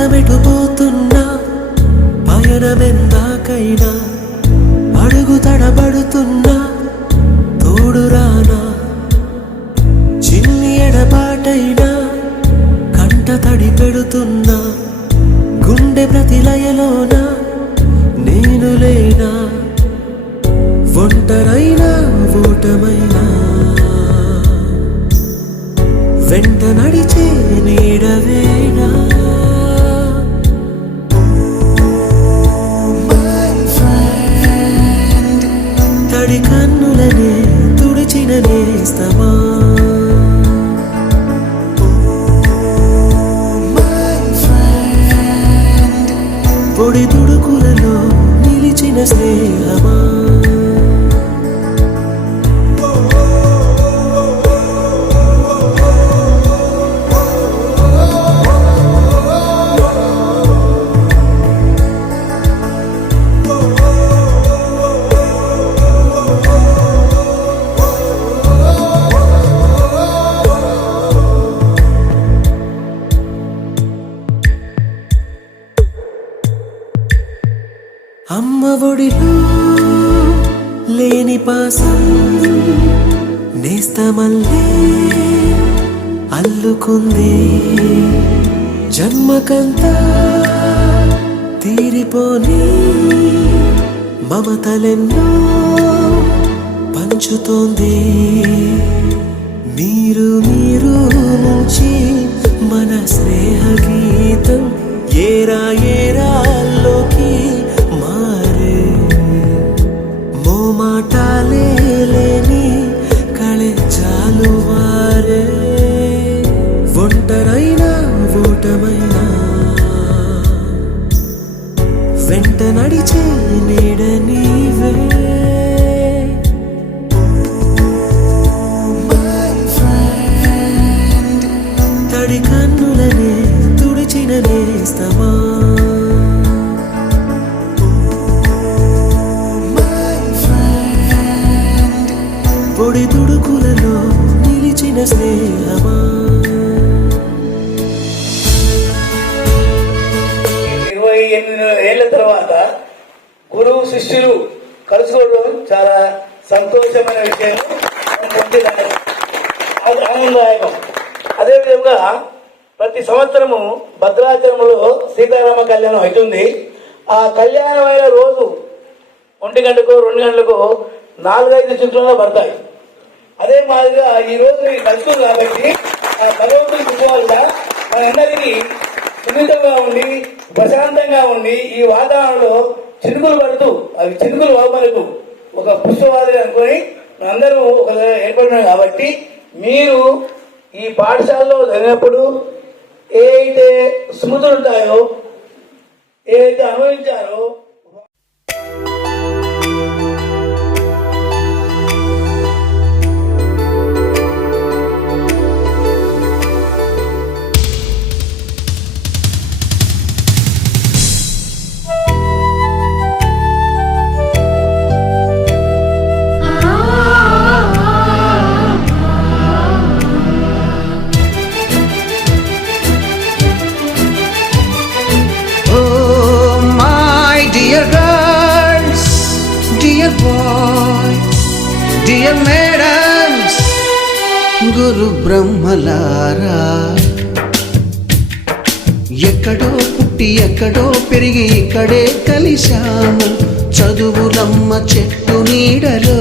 పదమెటుపోతున్నా పయనమెందాకైనా అడుగు తడబడుతున్నా తోడురానా చిన్ని ఎడబాటైనా కంట తడి పెడుతున్నా గుండె ప్రతిలయలోన నేను లేనా ఒంటరైనా ఓటమైనా వెంట నడిచే నీడవేనా తడి కన్నులనే తుడిచిన నేస్తమా పొడి తుడుకులలో నిలిచిన స్నేహమా అమ్మ ఒడిలో లేని పాసం నేస్తమల్లే అల్లుకుంది జన్మకంతా తీరిపోని మమతలెన్నో పంచుతోంది మీరు మీరు నుంచి మన స్నేహ గీతం ఏరా ఏరాల్లోకి మాటాలే లేని కళెచ్చాలు వారే ఒంటరైనా ఓటమైనా వెంట నడిచే నీడ నీవే తడి కన్నులనే తుడిచిన నేస్తమా పొడి తుడుకులలో నిలిచిన స్నేహమా 28 ఏళ్ల తర్వాత గురువు శిష్యులు కలుసుకోవడం చాలా సంతోషమైన విషయం, ఆనందదాయకం. అదేవిధంగా ప్రతి సంవత్సరము భద్రాచలంలో సీతారామ కళ్యాణం అవుతుంది. ఆ కళ్యాణం అయిన రోజు 1 గంటకు 2 గంటలకు 4-5 చుట్లలో పడతాయి. అదే మాదిరిగా ఈ రోజు కలుస్తుంది కాబట్టి ఆ భగవంతుడి కృప వల్ల మనందరికీ సున్నితంగా ఉండి ప్రశాంతంగా ఉండి ఈ వాతావరణంలో చినుకులు పడుతూ అవి చినుకులు వామలకు ఒక పుష్పవాది అనుకొని మనందరూ ఒక ఏర్పడినాం. కాబట్టి మీరు ఈ పాఠశాలలో చదివినప్పుడు ఏ అయితే స్మృతులు ఉంటాయో, ఏదైతే అనుభవించారో డియర్ మేడమ్స్, గురు బ్రహ్మలారా, ఎక్కడో పుట్టి ఎక్కడో పెరిగి ఇక్కడే కలిశాము. చదువులమ్మ చెట్టు నీడలో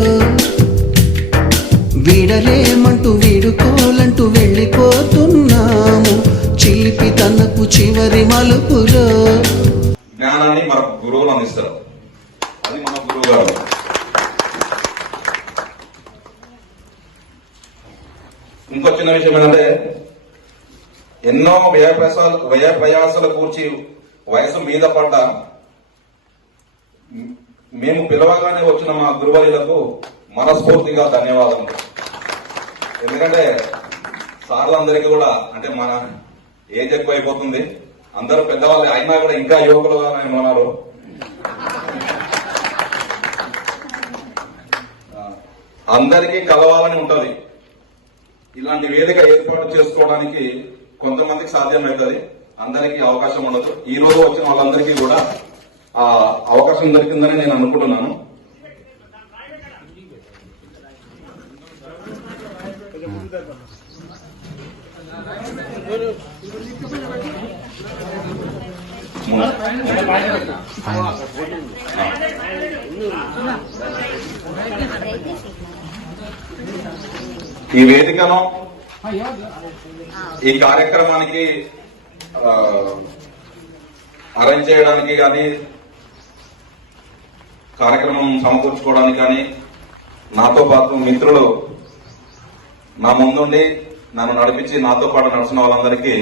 వీడలేమంటూ వీడుకోలంటూ వెళ్ళిపోతున్నాము. చిలిపి తనకు చివరి మలుపులో జ్ఞానాన్ని మన గురువులు అందిస్తారు. అది మన గురువు గారు. ఇంకో చిన్న విషయం ఏంటంటే, ఎన్నో వ్యయ ప్రయాసాలు కూర్చి వయసు మీద పడ్డ మేము పిలవగానే వచ్చిన మా గురువర్యులకు మనస్ఫూర్తిగా ధన్యవాదాలు. ఎందుకంటే సార్లందరికీ కూడా అంటే మన ఏజ్ ఎక్కువ అయిపోతుంది, అందరూ పెద్దవాళ్ళు అయినా కూడా ఇంకా యువకులుగానే ఉన్నారు. అందరికీ కలవాలని ఉంటది. ఇలాంటి వేదిక ఏర్పాటు చేసుకోవడానికి కొంతమందికి సాధ్యమవుతుంది, అందరికీ అవకాశం ఉండదు. ఈ రోజు వచ్చిన వాళ్ళందరికీ కూడా ఆ అవకాశం దొరికిందని నేను అనుకుంటున్నాను. ఈ వేదికను ఈ కార్యక్రమానికి అరేంజ్ చేయడానికి కానీ కార్యక్రమం సమకూర్చుకోవడానికి కానీ నాతో పాటు మిత్రులు నా ముందుండి నన్ను నడిపించి నాతో పాటు నడిచిన వాళ్ళందరికీ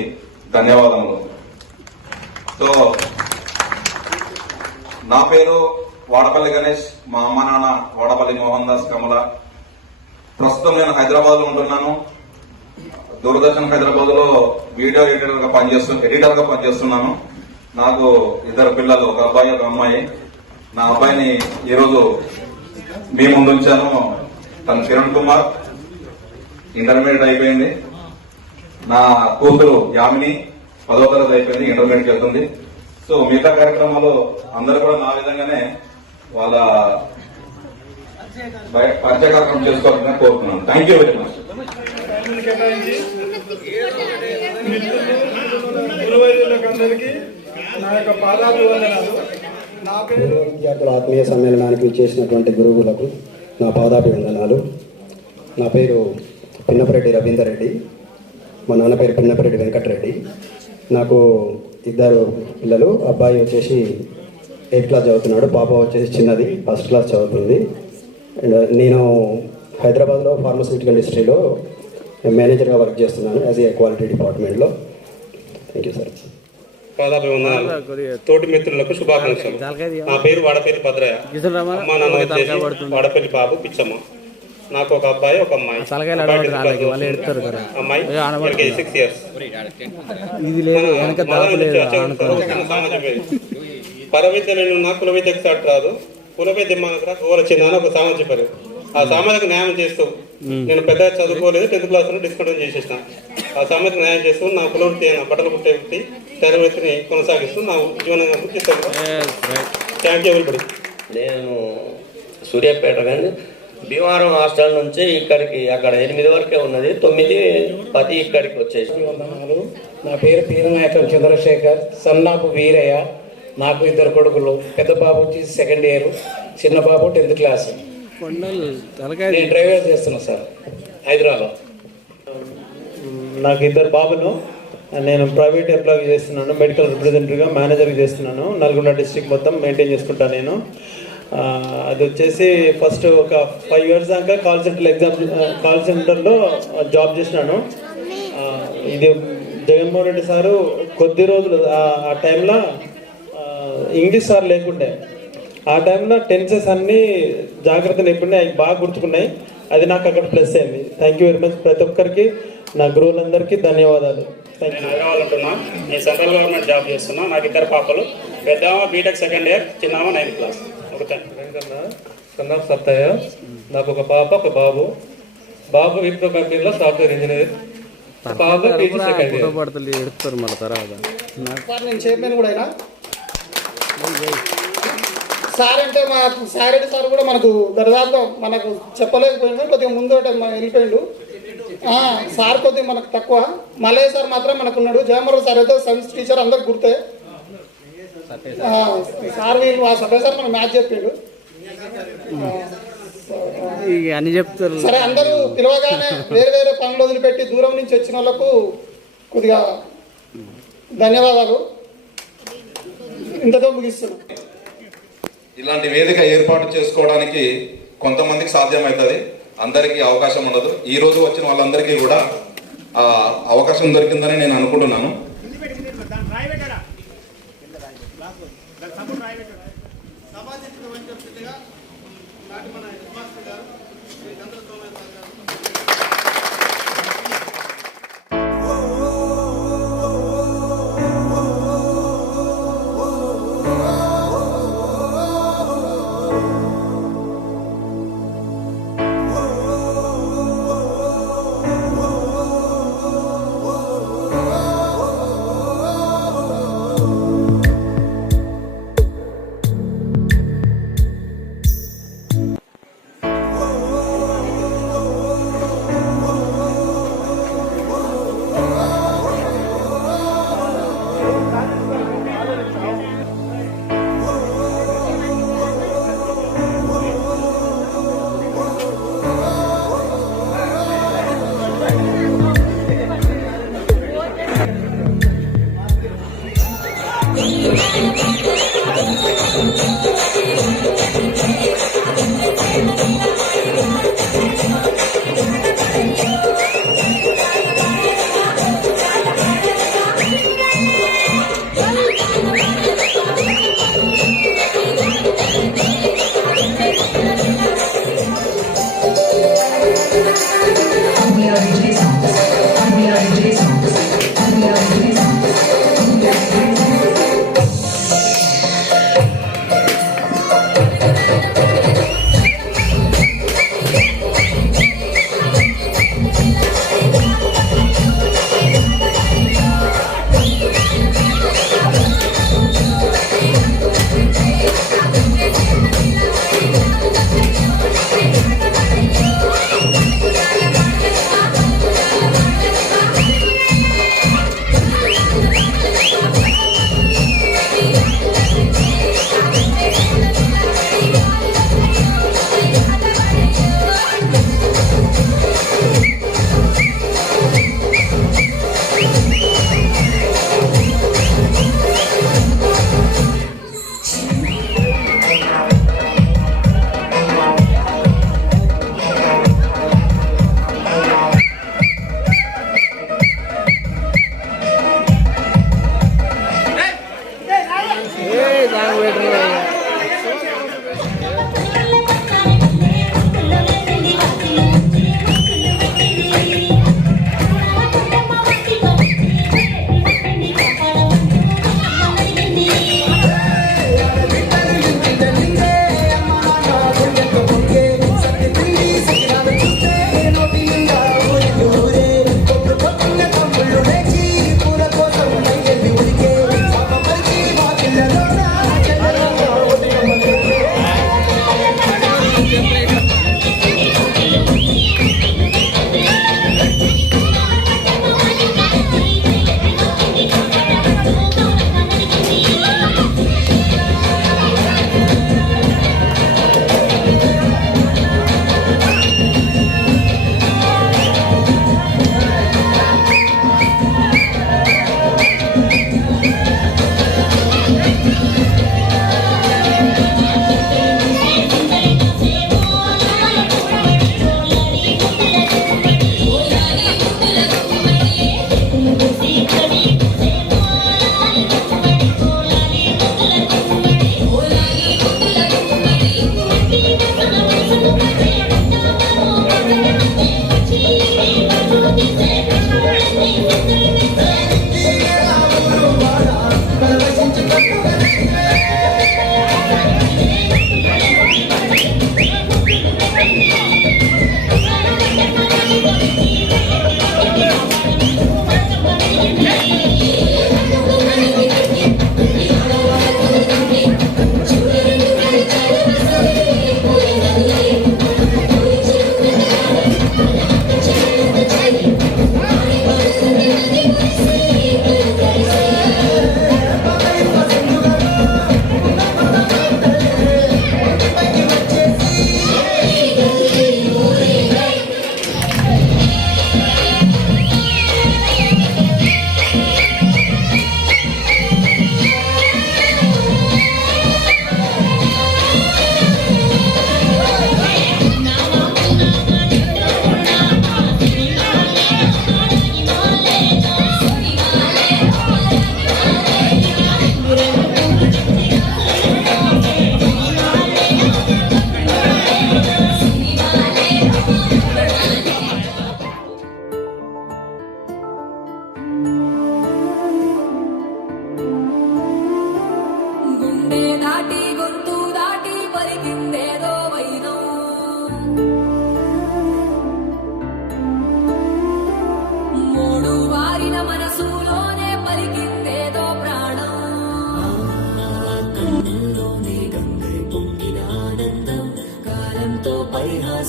ధన్యవాదములు. సో నా పేరు వాడపల్లి గణేష్, మా అమ్మ నాన్న వాడపల్లి మోహన్ దాస్ కమల. ప్రస్తుతం నేను హైదరాబాద్ లో ఉంటున్నాను. దూరదర్శన్ హైదరాబాద్ లో వీడియో ఎడిటర్ గా పనిచేస్తున్నాను. నాకు 2 పిల్లలు, ఒక అబ్బాయి ఒక అమ్మాయి. నా అబ్బాయిని ఈరోజు మీ ముందు ఉంచాను. తను కిరణ్ కుమార్, ఇంటర్మీడియట్ అయిపోయింది. నా కూతురు యామిని 10వ తరగతి అయిపోయింది, ఇంటర్మీడియట్ వెళ్తుంది. సో మిగతా కార్యక్రమాలు అందరూ కూడా నా విధంగానే వాళ్ళ పరిచయ కార్యక్రమం చేసుకోవాలని కోరుతున్నాను. Thank you very much. గురువైద్యులకందరికీ నా యొక్క పాదాభివందనాలు. పూర్వ విద్యార్థుల ఆత్మీయ సమ్మేళనానికి విచ్చేసినటువంటి గురువులకు నా పాదాభివందనాలు. నా పేరు పిన్నపరెడ్డి రవీందర్ రెడ్డి, మా నాన్న పేరు పిన్నపరెడ్డి వెంకటరెడ్డి. నాకు 2 పిల్లలు. అబ్బాయి వచ్చేసి 8th క్లాస్ చదువుతున్నాడు, పాప వచ్చేసి చిన్నది 1st క్లాస్ చదువుతుంది. అండ్ నేను హైదరాబాద్లో ఫార్మస్యూటికల్ ఇండస్ట్రీలో మేనేజర్గా వర్క్ చేస్తున్నాను, యాజ్ ఏ క్వాలిటీ డిపార్ట్మెంట్లో. Thank you sir. పాదాభివందనాలు. తోటి మిత్రులకు శుభాకాంక్షలు. నా పేరు వాడపల్లి భద్రయ్య, అమ్మ నాన్న వచ్చేసి వాడపల్లి బాబు పిచ్చమ్మ. నాకు ఒక అబ్బాయి ఒక అమ్మాయి. అమ్మాయి 6 years. పరవిద్య నేను కుల విద్యకు సాటి రాదు, కుల విద్య మాత్రం వచ్చింది అని ఒక సామెత చెప్పారు. ఆ సామెతకు న్యాయం చేస్తూ నేను పెద్దగా చదువుకోలేదు, 10th క్లాస్ లో డిస్కంటిన్యూ చేసేసిన. ఆ సామెతకు న్యాయం చేస్తూ నా కుల వృత్తి అయిన బట్టలు కుట్టే వృత్తి, తయారీ వృత్తిని కొనసాగిస్తూ నా జీవనంగా గుర్తిస్తాను. Thank you everybody. నేను సూర్యాపేట కానీ భీమవరం హాస్టల్ నుంచి ఇక్కడికి అక్కడ 8 వరకే ఉన్నది, 9, 10 ఇక్కడికి వచ్చేసి. నా పేరు పీరనాయకం చంద్రశేఖర్, సన్నాపు వీరయ్య. నాకు 2 కొడుకులు. పెద్ద బాబు వచ్చి 2nd year, చిన్న బాబు 10th క్లాస్. నేను డ్రైవర్ చేస్తున్నా సార్ హైదరాబాద్. నాకు 2 బాబులు. నేను ప్రైవేట్ ఎంప్లాయీ చేస్తున్నాను, మెడికల్ రిప్రజెంటేటివ్గా మేనేజర్గా చేస్తున్నాను. నల్గొండ డిస్ట్రిక్ట్ మొత్తం మెయింటైన్ చేసుకుంటాను నేను. అది వచ్చేసి ఫస్ట్ ఒక 5 years దాకా కాల్ సెంటర్లో జాబ్ చేసినాను. ఇది జగన్మోహన్ రెడ్డి సారు కొద్ది రోజులు ఆ టైంలో ఇంగ్లీష్ సార్ లేకుండే. ఆ టైంలో టెన్సెస్ అన్నీ జాగ్రత్త లేకుండా అవి బాగా గుర్తుకున్నాయి. అది నాకు అక్కడ ప్లస్ అయింది. Thank you very much. ప్రతి ఒక్కరికి నా గురువులందరికీ ధన్యవాదాలు. నేను హైదరాబాద్ ఉంటున్నా. నేను సెంట్రల్ గవర్నమెంట్ జాబ్ చేస్తున్నా. నాకు 2 పాపలు. పెద్దమ్మ బీటెక్ 2nd year, చిన్నమ్మ 9th class. కన్నా సత్తయ్య. నాకు ఒక పాప ఒక బాబు. బాబు విప్రో కంపెనీలో సాఫ్ట్వేర్ ఇంజనీర్, పాప పీజీ 2nd year. నేను చైర్మన్ కూడా అయినా. సార్ అంటే మనకు సారెడ్డి సార్ కూడా మనకు దరిదాపులో మనకు చెప్పలేకపోయింది, కొద్దిగా ముందు వెళ్ళిపోయిండు. సార్ కొద్దిగా మనకు తక్కువ. మల్లయ్య సార్ మాత్రం మనకు ఉన్నాడు. జయమరావు సార్ అయితే సైన్స్ టీచర్, అందరికి గుర్తే. సార్ వీళ్ళు ఆ సభ్య సార్ మనకు మ్యాథ్స్ చెప్పిండు. అన్ని చెప్తారు. సరే, అందరూ పిలవగానే వేరే వేరే పనులు వదిలిపెట్టి దూరం నుంచి వచ్చిన వాళ్ళకు కొద్దిగా ధన్యవాదాలు. ఇంతతో ముగిస్తున్నాం. ఇలాంటి వేదిక ఏర్పాటు చేసుకోవడానికి కొంతమందికి సాధ్యమవుతుంది, అందరికీ అవకాశం ఉండదు. ఈ రోజు వచ్చిన వాళ్ళందరికీ కూడా అవకాశం దొరికిందని నేను అనుకుంటున్నాను.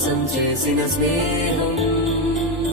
కోసం చేసిన స్నేహం